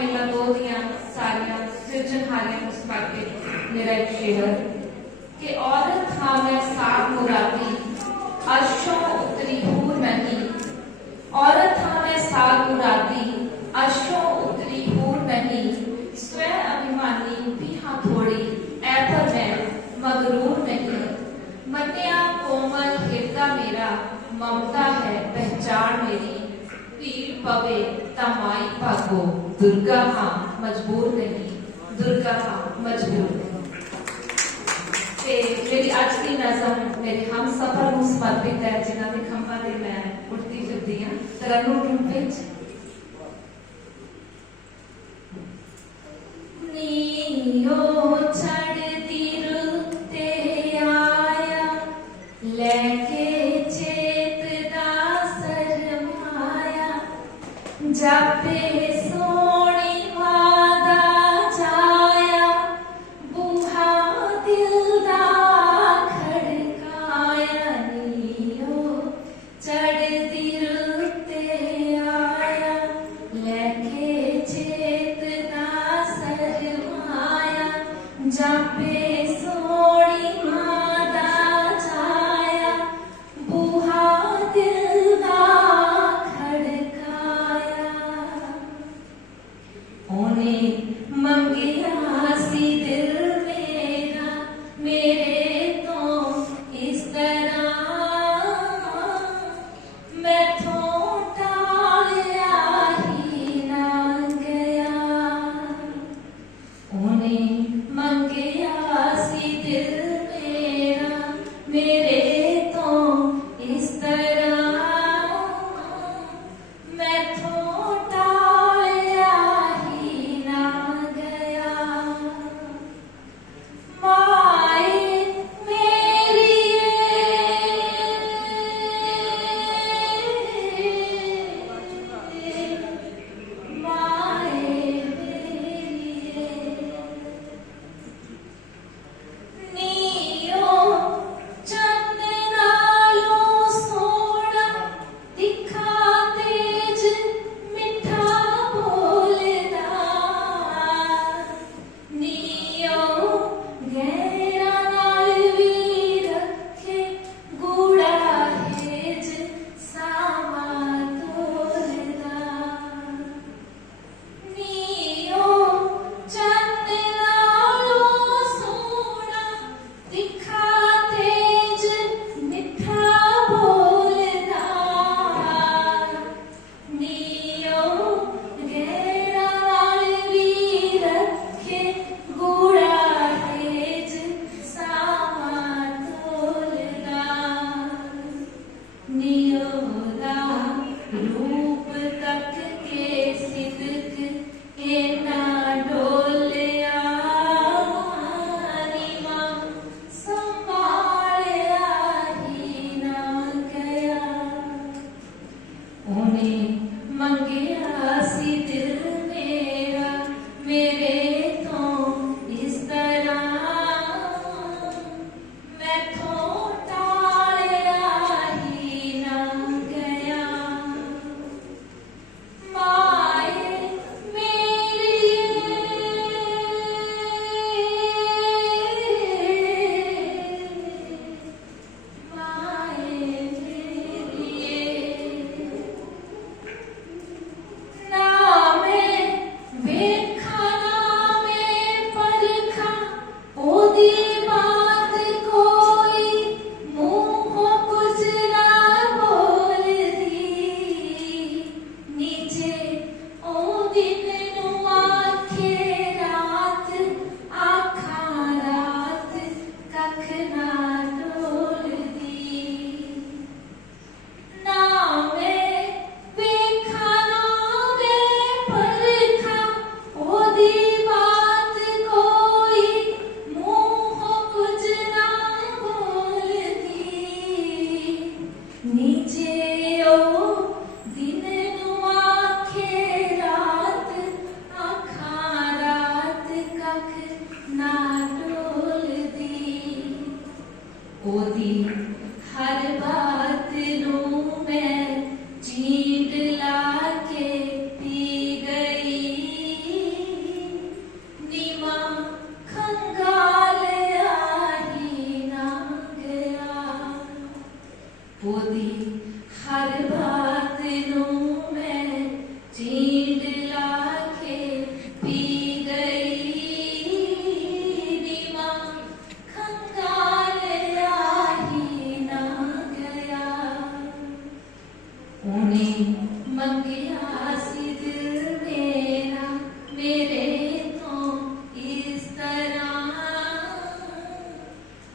ਮੇਲਾ ਦੋ ਦੀਆਂ ਸਾਰੀਆਂ ਸਿਰਜਣਹਾਰੀਆਂ ਨੂੰ ਪੜ੍ਹ ਕੇ ਮੇਰਾ ਇੱਕ ਸ਼ੇਰ ਕਿ ਔਰਤ ਹਾਂ ਮੈਂ ਸਾਥ ਮੁਰਾਦੀ ਅਰਸ਼ੋਂ ਉਤਰੀ ਹੂਰ ਨਹੀਂ ਔਰਤ ਹਾਂ ਮੈਂ ਸਾਥ ਮੁਰਾਦੀ ਅਰਸ਼ੋਂ ਉਤਰੀ ਹੂਰ ਨਹੀਂ ਸਵੈ ਅਭਿਮਾਨੀ ਵੀ ਹਾਂ ਥੋੜੀ ਐ ਪਰ ਮੈਂ ਮਗਰੂਰ ਨਹੀਂ ਮੰਨਿਆ ਕੋਮਲ ਹਿਰਦਾ ਮੇਰਾ ਮਮਤਾ ਹੈ ਪਹਿਚਾਨ ਮੇਰੀ ਭੀੜ ਪਵੇ ਤਾਂ दुर्गा हां मजबूर नहीं. दुर्गा हां मजबूर नहीं. ਤੇ ਮੇਰੀ ਅੱਜ ਦੀ ਨਜ਼ਮ ਮੇਰੇ ਹਮ ਸਫਰ ਨੂੰ ਸਮਰਪਿਤ ਹੈ ਜਿਨ੍ਹਾਂ ਦੇ ਖੰਭਾਂ ਤੇ ਮੈਂ ਉੱਠਦੀ ਜੁੱਦੀ ਆ ਤਰਨੂ ਟੁੱਟ ਵਿੱਚ jumping. Mire.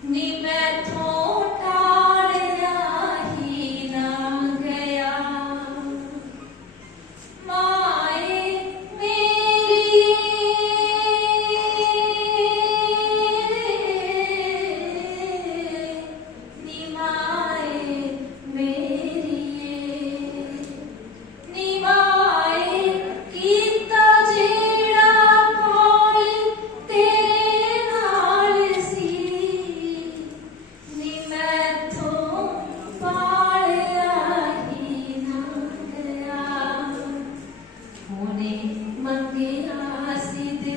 Nime होने आसी सिद्ध